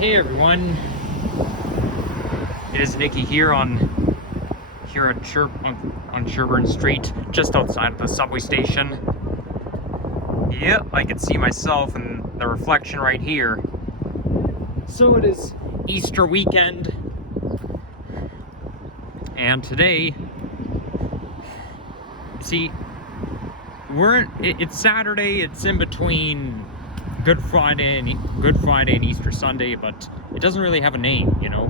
Hey everyone, it is Nikki here on Sherbourne Street, just outside of the subway station. Yep, I can see myself in the reflection right here. So it is Easter weekend, and today, see, it's Saturday. It's in between Good Friday and Easter Sunday, but it doesn't really have a name, you know.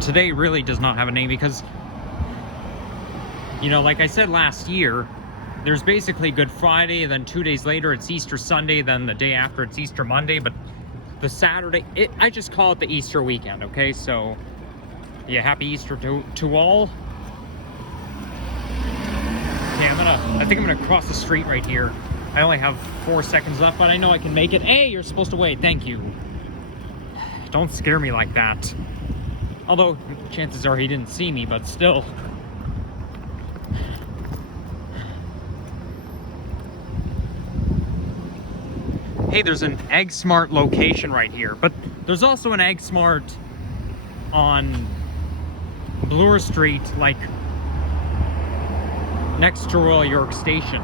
Today really does not have a name because, you know, like I said last year, there's basically Good Friday, then 2 days later it's Easter Sunday, then the day after it's Easter Monday, but the Saturday, I just call it the Easter weekend, okay? So, yeah, happy Easter to all. Okay, I think I'm gonna cross the street right here. I only have 4 seconds left, but I know I can make it. Hey, you're supposed to wait, thank you. Don't scare me like that. Although, chances are he didn't see me, but still. Hey, there's an Egg Smart location right here, but there's also an Egg Smart on Bloor Street, like next to Royal York Station.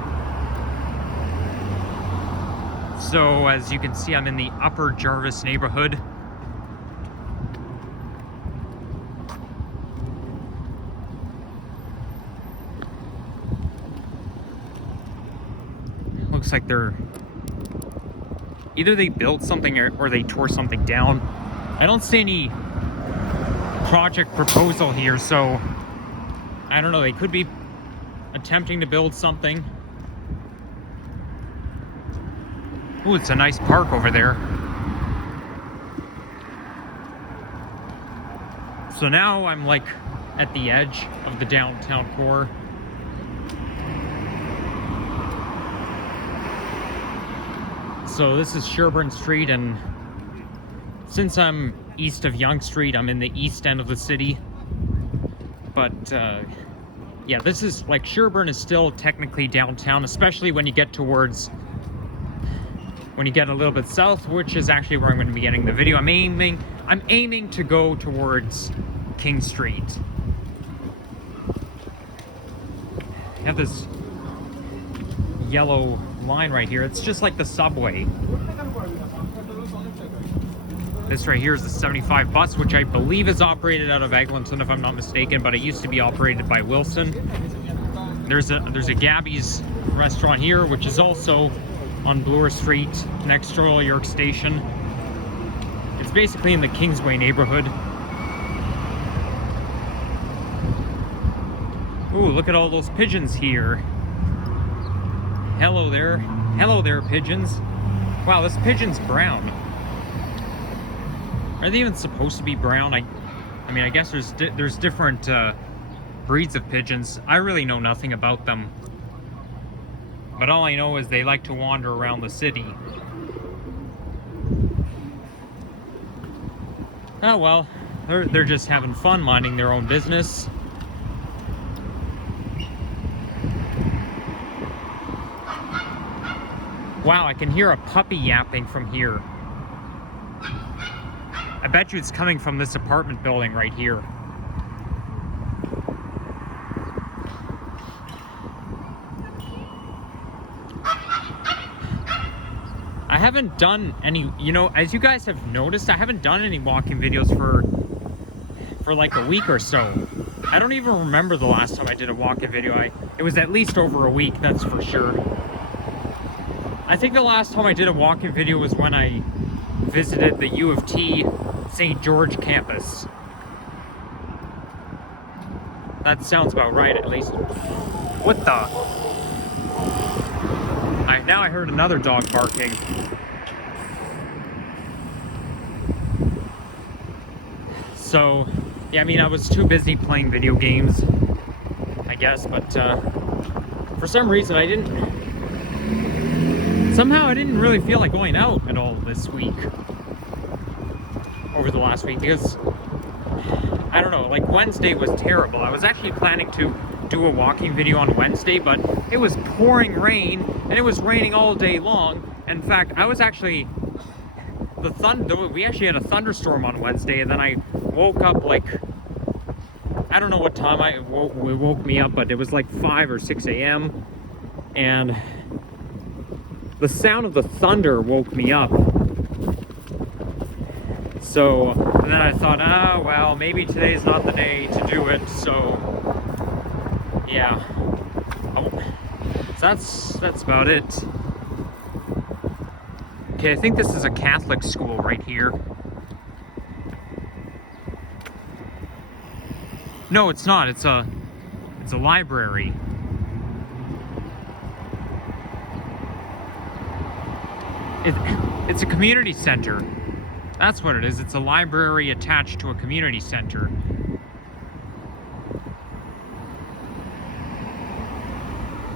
So, as you can see, I'm in the upper Jarvis neighborhood. Looks like they're either they built something or they tore something down. I don't see any project proposal here, so I don't know, they could be attempting to build something. Ooh, it's a nice park over there. So now I'm like at the edge of the downtown core. So this is Sherbourne Street, and since I'm east of Yonge Street, I'm in the east end of the city. But yeah, this is like Sherbourne is still technically downtown, especially when you get towards, when you get a little bit south, which is actually where I'm going to be getting the video. I'm aiming to go towards King Street. I have this yellow line right here. It's just like the subway. This right here is the 75 bus, which I believe is operated out of Eglinton, if I'm not mistaken, but it used to be operated by Wilson. There's a Gabby's restaurant here, which is also on Bloor Street, next to Royal York Station. It's basically in the Kingsway neighborhood. Ooh, look at all those pigeons here. Hello there, pigeons. Wow, this pigeon's brown. Are they even supposed to be brown? I mean, I guess there's different breeds of pigeons. I really know nothing about them, but all I know is they like to wander around the city. Oh well, they're just having fun, minding their own business. Wow, I can hear a puppy yapping from here. I bet you it's coming from this apartment building right here. I haven't done any, you know, as you guys have noticed, I haven't done any walking videos for like a week or so. I don't even remember the last time I did a walking video. It was at least over a week, that's for sure. I think the last time I did a walking video was when I visited the U of T St. George campus. That sounds about right, at least. What the? Now I heard another dog barking. So, yeah, I mean, I was too busy playing video games, I guess, but for some reason somehow I didn't really feel like going out at all this week, over the last week, because I don't know, like Wednesday was terrible. I was actually planning to do a walking video on Wednesday, but it was pouring rain, and it was raining all day long. In fact, I was actually... we actually had a thunderstorm on Wednesday, and then I woke up like... I don't know what time it woke me up, but it was like 5 or 6 a.m. And the sound of the thunder woke me up. So, and then I thought, well, maybe today's not the day to do it, so, yeah. Oh, so that's about it. Okay, I think this is a Catholic school right here. No, it's not. It's a library. It's a community center. That's what it is. It's a library attached to a community center.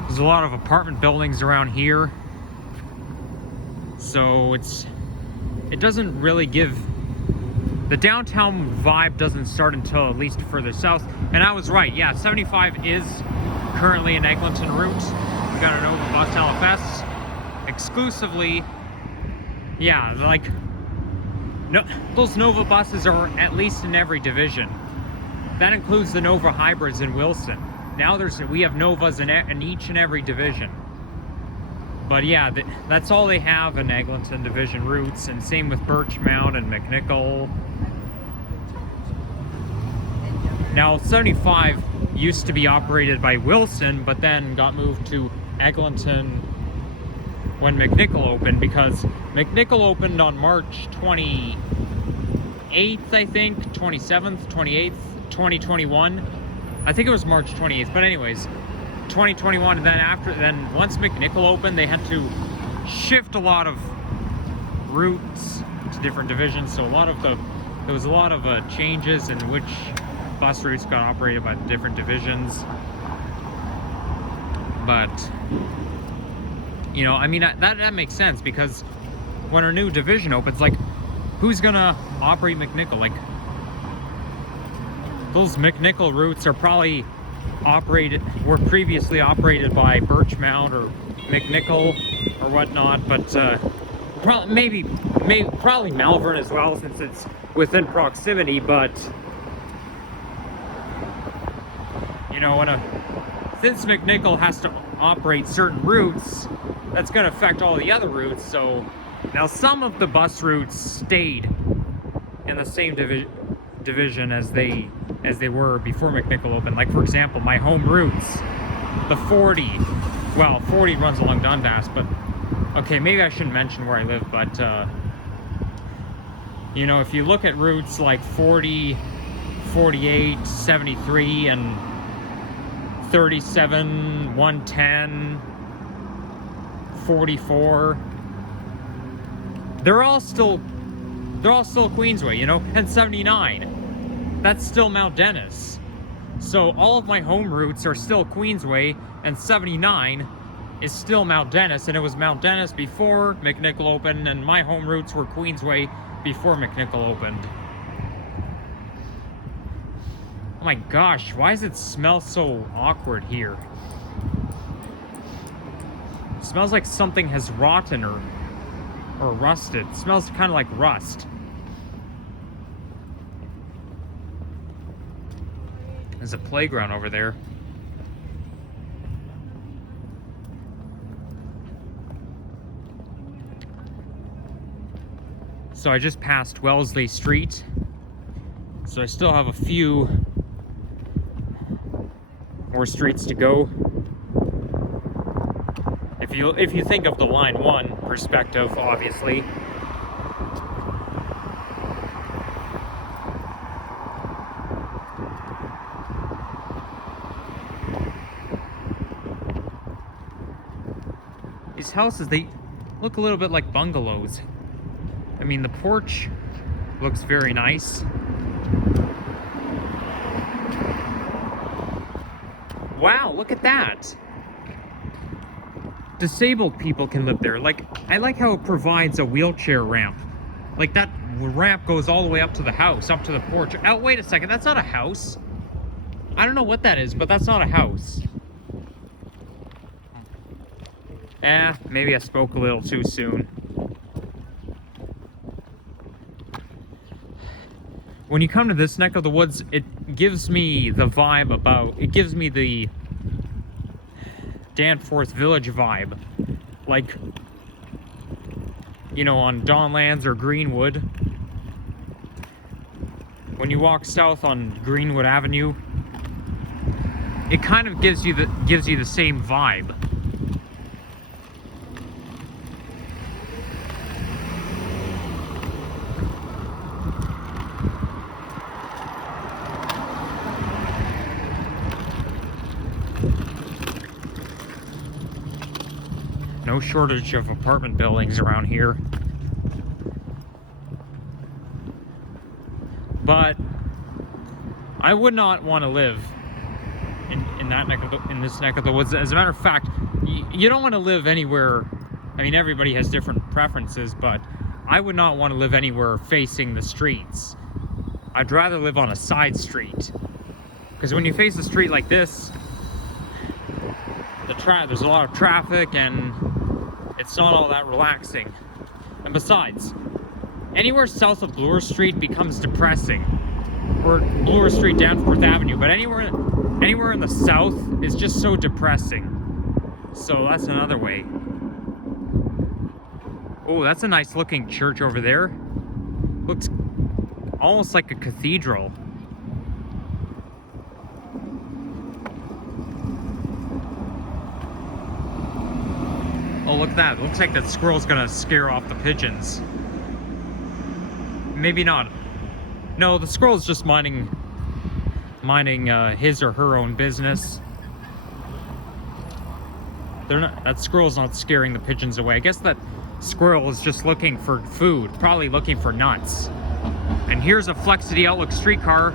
There's a lot of apartment buildings around here. So it doesn't really give... The downtown vibe doesn't start until at least further south. And I was right, yeah, 75 is currently an Eglinton route. We got an Nova bus LFS exclusively. Yeah, like, no, those Nova buses are at least in every division. That includes the Nova hybrids in Wilson. Now we have Novas in each and every division. But yeah, that's all they have in Eglinton division routes, and same with Birchmount and McNichol. Now, 75 used to be operated by Wilson, but then got moved to Eglinton when McNichol opened, because McNichol opened on March 28th, I think, 27th, 28th, 2021. I think it was March 28th, but anyways, 2021, and then once McNichol opened, they had to shift a lot of routes to different divisions, so there was a lot of changes in which bus routes got operated by the different divisions. But you know, I mean, that makes sense, because when a new division opens, like, who's gonna operate McNichol? Like, those McNichol routes are probably were previously operated by Birchmount or McNichol or whatnot, but probably Malvern as well, since it's within proximity. But you know, since McNichol has to operate certain routes, that's going to affect all the other routes. So now some of the bus routes stayed in the same division as they were before McNichol opened. Like, for example, my home routes, the 40. Well, 40 runs along Dundas, but okay, maybe I shouldn't mention where I live, but you know, if you look at routes like 40, 48, 73, and 37, 110, 44, they're all still Queensway, you know, and 79, that's still Mount Dennis. So all of my home routes are still Queensway, and 79 is still Mount Dennis, and it was Mount Dennis before McNichol opened, and my home routes were Queensway before McNichol opened. Oh my gosh, why does it smell so awkward here? It smells like something has rotten or rusted. It smells kind of like rust. There's a playground over there. So I just passed Wellesley Street. So I still have a few more streets to go. If you think of the Line 1 perspective, obviously. These houses, they look a little bit like bungalows. I mean, the porch looks very nice. Wow, look at that. Disabled people can live there. Like, I like how it provides a wheelchair ramp. Like, that ramp goes all the way up to the house, up to the porch. Oh, wait a second, that's not a house. I don't know what that is, but that's not a house. Maybe I spoke a little too soon. When you come to this neck of the woods, it gives me the vibe it gives me the Danforth Village vibe. Like, you know, on Donlands or Greenwood. When you walk south on Greenwood Avenue, it kind of gives you the same vibe. No shortage of apartment buildings around here. But I would not want to live in this neck of the woods. As a matter of fact, you don't want to live anywhere. I mean, everybody has different preferences, but I would not want to live anywhere facing the streets. I'd rather live on a side street, because when you face a street like this, there's a lot of traffic and it's not all that relaxing. And besides, anywhere south of Bloor Street becomes depressing. Or Bloor Street, Danforth Avenue, but anywhere in the south is just so depressing. So that's another way. Oh, that's a nice looking church over there. Looks almost like a cathedral. Oh, look at that. Looks like that squirrel's gonna scare off the pigeons. Maybe not. No, the squirrel's just minding his or her own business. That squirrel's not scaring the pigeons away. I guess that squirrel is just looking for food, probably looking for nuts. And here's a Flex City Outlook streetcar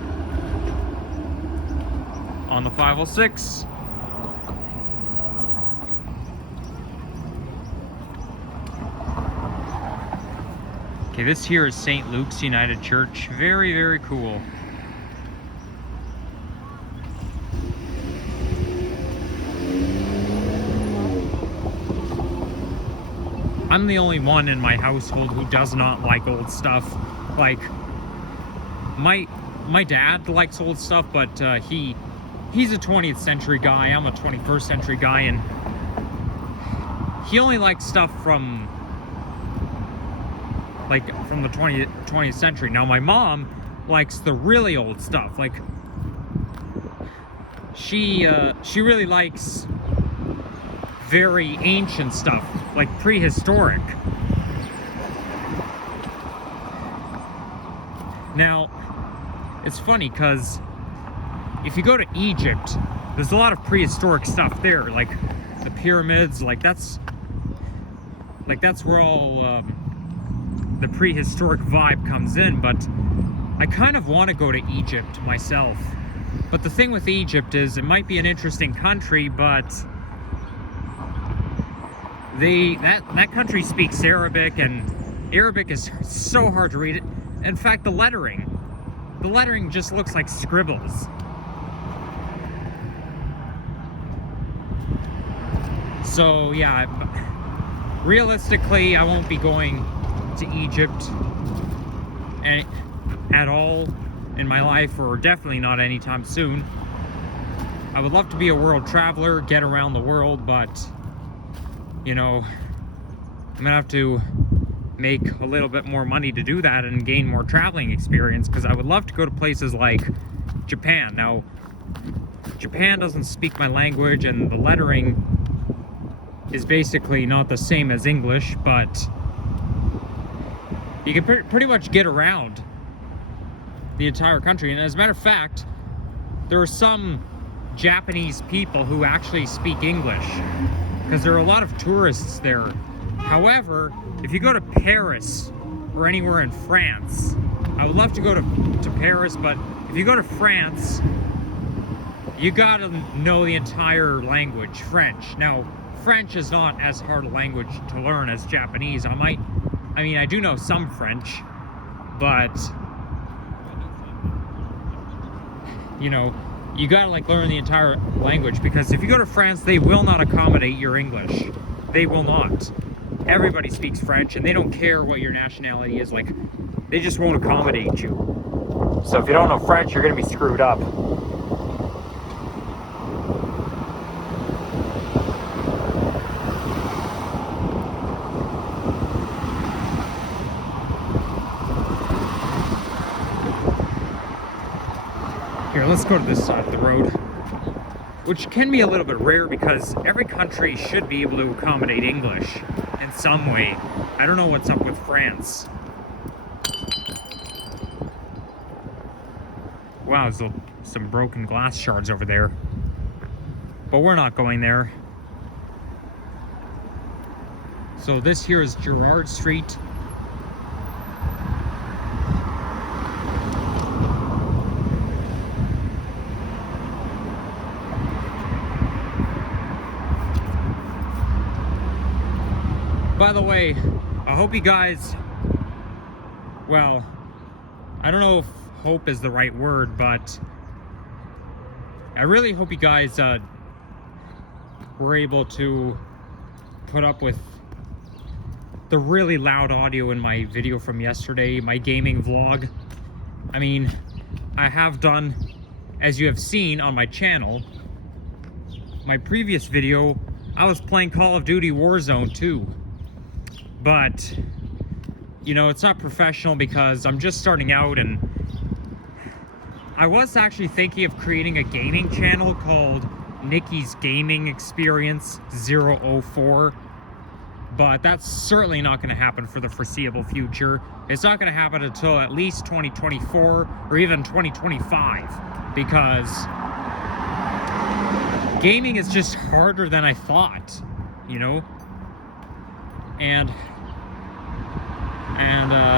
on the 506. Okay, this here is St. Luke's United Church. Very, very cool. I'm the only one in my household who does not like old stuff. Like, my dad likes old stuff, but he's a 20th century guy. I'm a 21st century guy, and he only likes stuff from the 20th century. Now my mom likes the really old stuff. Like, she really likes very ancient stuff, like prehistoric. Now, it's funny because if you go to Egypt, there's a lot of prehistoric stuff there, like the pyramids. Like that's where all the prehistoric vibe comes in. But I kind of want to go to Egypt myself. But the thing with Egypt is it might be an interesting country, but that country speaks Arabic, and Arabic is so hard to read. In fact, the lettering just looks like scribbles. So yeah, realistically, I won't be going to Egypt at all in my life, or definitely not anytime soon. I would love to be a world traveler, get around the world, but you know, I'm gonna have to make a little bit more money to do that and gain more traveling experience, because I would love to go to places like Japan. Now, Japan doesn't speak my language, and the lettering is basically not the same as English, but you can pretty much get around the entire country. And as a matter of fact, there are some Japanese people who actually speak English, because there are a lot of tourists there. However, if you go to Paris or anywhere in France, I would love to go to Paris, but if you go to France, you gotta know the entire language, French. Now, French is not as hard a language to learn as Japanese. I do know some French, but you know, you gotta like learn the entire language, because if you go to France, they will not accommodate your English. They will not. Everybody speaks French, and they don't care what your nationality is. Like, they just won't accommodate you. So if you don't know French, you're gonna be screwed up. Here, let's go to this side of the road, which can be a little bit rare because every country should be able to accommodate English in some way. I don't know what's up with France. Wow, there's some broken glass shards over there. But we're not going there. So this here is Gerrard Street. By the way, I hope you guys, well, I don't know if hope is the right word, but I really hope you guys were able to put up with the really loud audio in my video from yesterday, my gaming vlog. I mean, I have done, as you have seen on my channel, my previous video, I was playing Call of Duty Warzone 2. But, you know, it's not professional because I'm just starting out, and I was actually thinking of creating a gaming channel called Nikki's Gaming Experience 004. But that's certainly not going to happen for the foreseeable future. It's not going to happen until at least 2024 or even 2025, because gaming is just harder than I thought, you know? And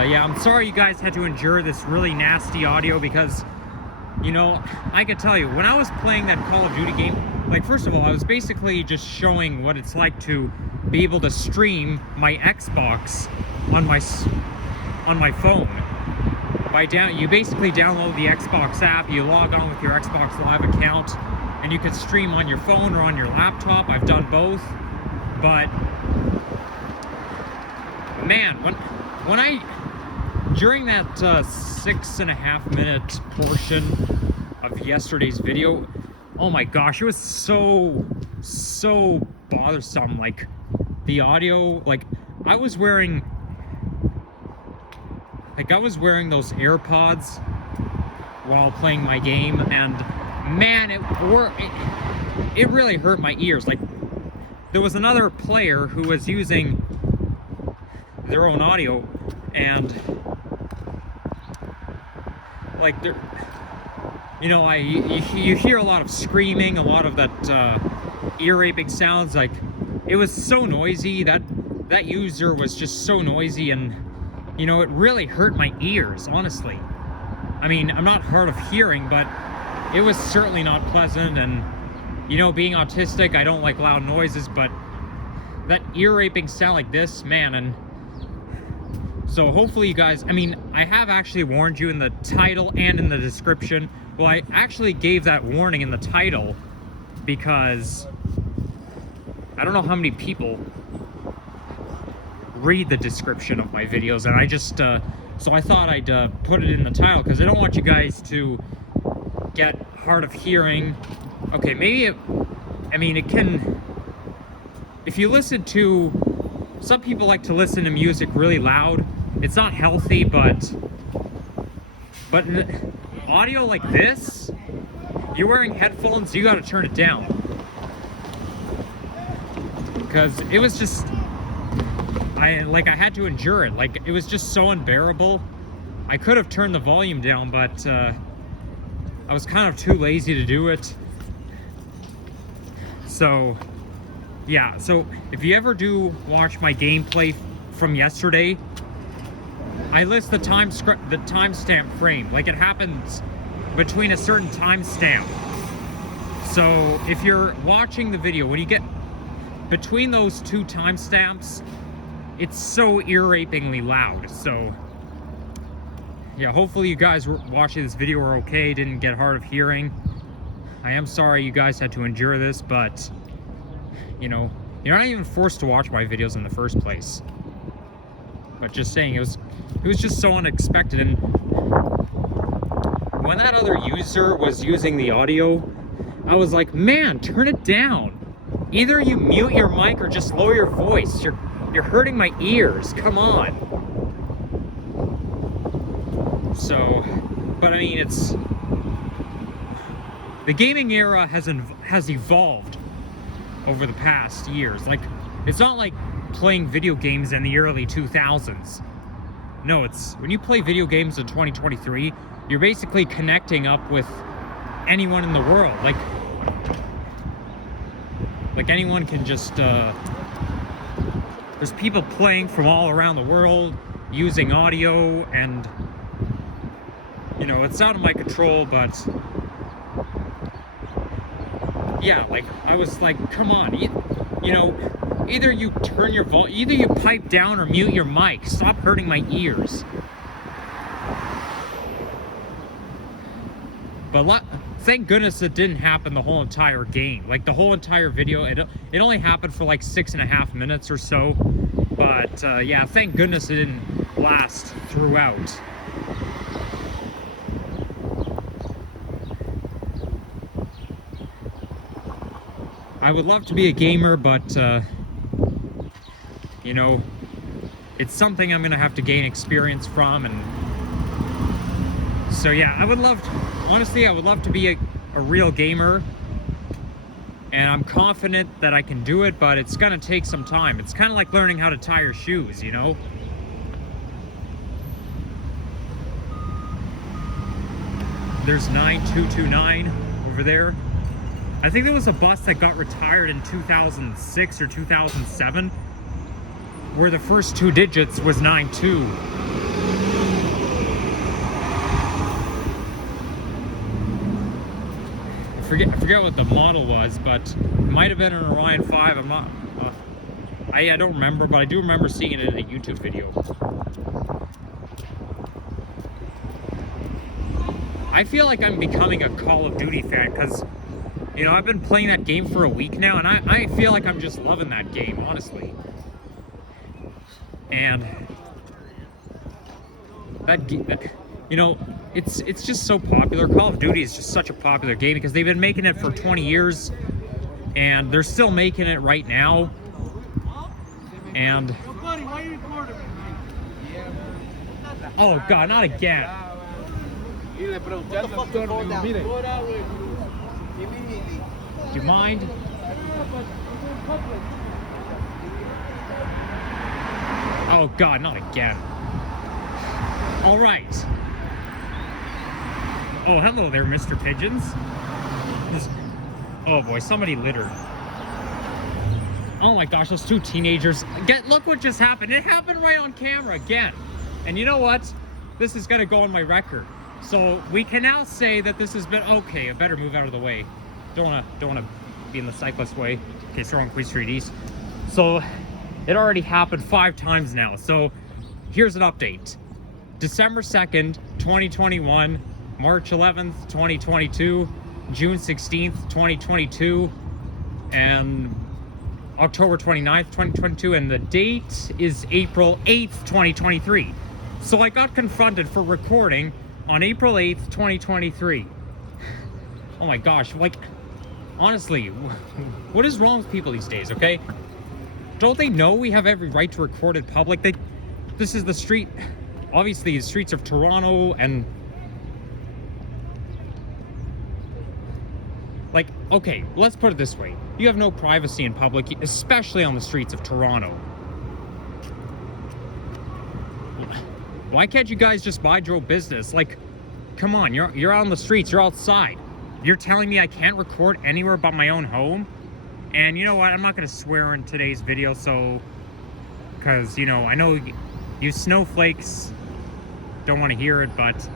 yeah, I'm sorry you guys had to endure this really nasty audio, because, you know, I could tell you, when I was playing that Call of Duty game, like, first of all, I was basically just showing what it's like to be able to stream my Xbox on my phone. You basically download the Xbox app, you log on with your Xbox Live account, and you can stream on your phone or on your laptop. I've done both, but man, when I during that 6.5 minute portion of yesterday's video, oh my gosh, it was so bothersome. Like, the audio, like, I was wearing those AirPods while playing my game, and man, it really hurt my ears. Like, there was another player who was using their own audio, and like, you know, you hear a lot of screaming, a lot of that ear-raping sounds. Like, it was so noisy. That user was just so noisy, and, you know, it really hurt my ears, honestly. I mean, I'm not hard of hearing, but it was certainly not pleasant. And, you know, being autistic, I don't like loud noises, but that ear-raping sound like this, man. And so hopefully you guys, I mean, I have actually warned you in the title and in the description. Well, I actually gave that warning in the title because I don't know how many people read the description of my videos, and I just, so I thought I'd put it in the title, because I don't want you guys to get hard of hearing. Okay, maybe I mean, it can, if you listen to, some people like to listen to music really loud. It's not healthy, but audio like this, you're wearing headphones, you gotta turn it down. Because it was just, I had to endure it. Like, it was just so unbearable. I could have turned the volume down, but I was kind of too lazy to do it. So yeah, so if you ever do watch my gameplay from yesterday, I list the timestamp frame. Like, it happens between a certain timestamp. So if you're watching the video, when you get between those two timestamps, it's so ear-rapingly loud. So yeah, hopefully you guys watching this video are okay, didn't get hard of hearing. I am sorry you guys had to endure this, but, you know, you're not even forced to watch my videos in the first place. But just saying, it was just so unexpected. And when that other user was using the audio, I was like, man, turn it down. Either you mute your mic or just lower your voice. You're hurting my ears. Come on. So, but I mean, the gaming era has evolved over the past years. Like, it's not like playing video games in the early 2000s. No, it's when you play video games in 2023, you're basically connecting up with anyone in the world. Like anyone can just there's people playing from all around the world using audio, and you know, it's out of my control, but yeah, like I was like, come on, you know, either you turn your either you pipe down or mute your mic. Stop hurting my ears. But thank goodness it didn't happen the whole entire game. Like the whole entire video, it only happened for like 6.5 minutes or so. But yeah, thank goodness it didn't last throughout. I would love to be a gamer, but you know, it's something I'm gonna have to gain experience from, and so yeah, honestly, I would love to be a real gamer, and I'm confident that I can do it, but it's gonna take some time. It's kind of like learning how to tie your shoes, you know? There's 9229 over there. I think there was a bus that got retired in 2006 or 2007, where the first 2 digits was 92. I forget what the model was, but it might have been an Orion 5. I'm not. I don't remember, but I do remember seeing it in a YouTube video. I feel like I'm becoming a Call of Duty fan because, you know, I've been playing that game for a week now, and I feel like I'm just loving that game, honestly. And that you know, it's just so popular. Call of Duty is just such a popular game because they've been making it for 20 years, and they're still making it right now. And oh god, not again. Do you mind? Oh god, not again. All right. Oh, hello there, Mr. Pigeons. Oh boy, somebody littered. Oh my gosh, those 2 teenagers. Look what just happened. It happened right on camera again. And you know what? This is gonna go on my record. So we can now say that this has been okay. I better move out of the way. Don't wanna be in the cyclist way. Okay, so wrong Queen Street East. So it already happened 5 times now. So here's an update. December 2nd, 2021, March 11th, 2022, June 16th, 2022, and October 29th, 2022, and the date is April 8th, 2023. So I got confronted for recording on April 8th, 2023. Oh my gosh, like, honestly, what is wrong with people these days, okay? Don't they know we have every right to record in public? This is the street, obviously the streets of Toronto, and like, okay, let's put it this way. You have no privacy in public, especially on the streets of Toronto. Why can't you guys just mind your own business? Like, come on, you're out on the streets, you're outside. You're telling me I can't record anywhere but my own home? And you know what? I'm not going to swear in today's video, so, because, you know, I know you snowflakes don't want to hear it, but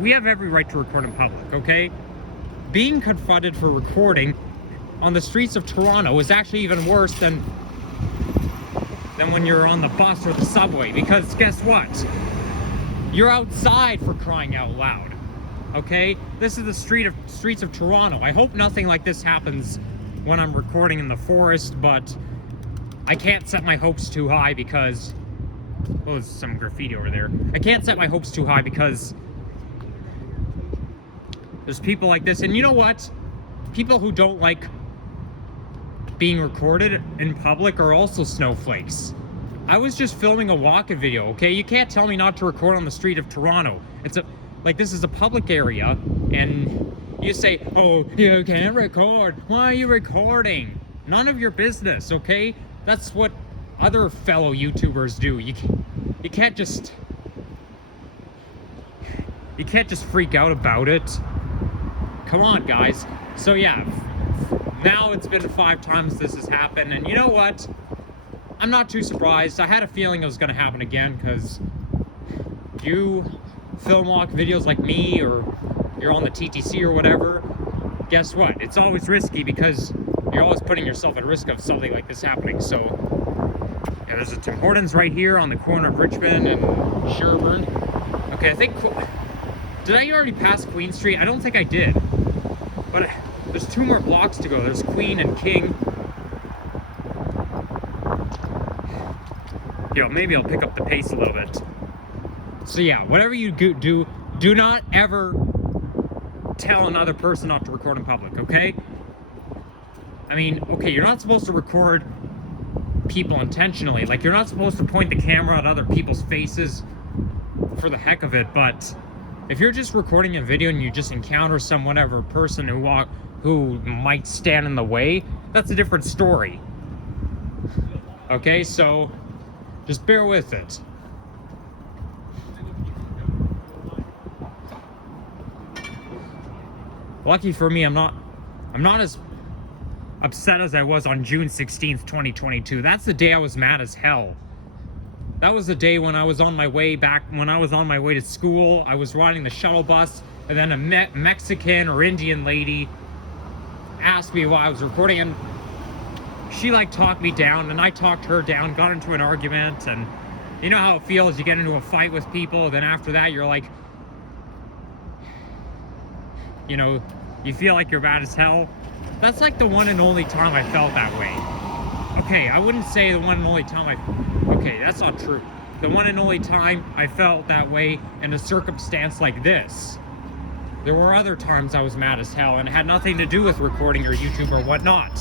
we have every right to record in public, okay? Being confronted for recording on the streets of Toronto is actually even worse than when you're on the bus or the subway, because guess what? You're outside, for crying out loud. okay? This is the streets of Toronto. I hope nothing like this happens when I'm recording in the forest, but I can't set my hopes too high because... oh, there's some graffiti over there. I can't set my hopes too high because there's people like this. And you know what? People who don't like being recorded in public are also snowflakes. I was just filming a walk-in video, okay? You can't tell me not to record on the street of Toronto. This is a public area, and you say, oh, you can't record. Why are you recording? None of your business, okay? That's what other fellow YouTubers do. You can't just freak out about it. Come on, guys. So yeah, now it's been 5 times this has happened, and you know what? I'm not too surprised. I had a feeling it was going to happen again, because you film walk videos like me, or you're on the TTC or whatever, guess what? It's always risky because you're always putting yourself at risk of something like this happening. So, yeah, there's a Tim Hortons right here on the corner of Richmond and Sherbourne. Okay, I think... did I already pass Queen Street? I don't think I did. But there's 2 more blocks to go. There's Queen and King. You know, maybe I'll pick up the pace a little bit. So yeah, whatever you do not ever tell another person not to record in public, okay? I mean, okay, you're not supposed to record people intentionally. Like, you're not supposed to point the camera at other people's faces for the heck of it, but if you're just recording a video and you just encounter a person who might stand in the way, that's a different story. Okay, so just bear with it. Lucky for me, I'm not as upset as I was on June 16th, 2022. That's the day I was mad as hell. That was the day when I was on my way to school. I was riding the shuttle bus, and then a Mexican or Indian lady asked me why I was recording, and she like talked me down, and I talked her down, got into an argument, and you know how it feels. You get into a fight with people, then after that you're like, you know, you feel like you're bad as hell. That's like the one and only time I felt that way. Okay, I wouldn't say the one and only time okay, that's not true. The one and only time I felt that way in a circumstance like this. There were other times I was mad as hell, and it had nothing to do with recording or YouTube or whatnot.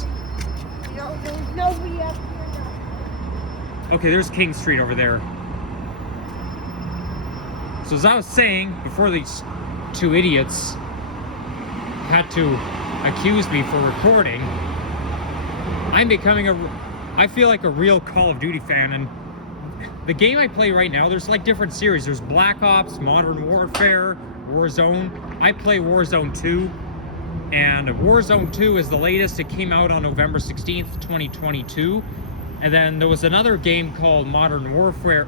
No, there's nobody up here now. Okay, there's King Street over there. So as I was saying, before these 2 idiots had to accuse me for recording, I feel like a real Call of Duty fan, and the game I play right now, there's like different series. There's Black Ops, Modern Warfare, Warzone. I play Warzone 2, and Warzone 2 is the latest. It came out on November 16th, 2022. And then there was another game called Modern Warfare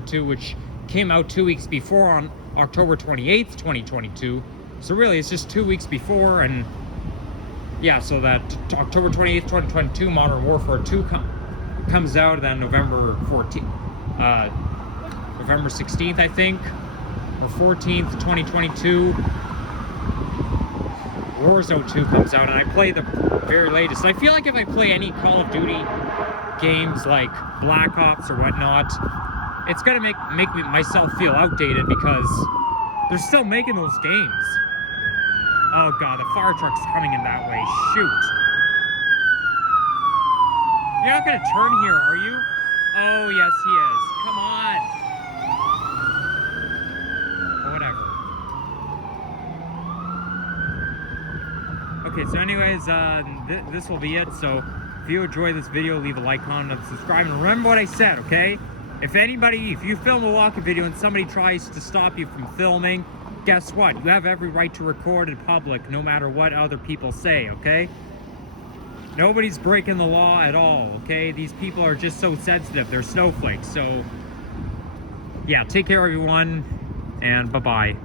2, which came out 2 weeks before on October 28th, 2022. So really, it's just 2 weeks before, and yeah, so that October 28th, 2022, Modern Warfare 2 comes out, and then November 16th, I think, or 14th, 2022, Warzone 2 comes out, and I play the very latest. I feel like if I play any Call of Duty games like Black Ops or whatnot, it's gonna make myself feel outdated because they're still making those games. Oh god, the fire truck's coming in that way. Shoot. You're not gonna turn here, are you? Oh, yes, he is. Come on. Whatever. Okay, so anyways, this will be it. So if you enjoyed this video, leave a like, comment, and subscribe. And remember what I said, okay? If you film a walk-in video and somebody tries to stop you from filming, guess what? You have every right to record in public, no matter what other people say, okay? Nobody's breaking the law at all, okay? These people are just so sensitive. They're snowflakes. So, yeah, take care, everyone, and bye-bye.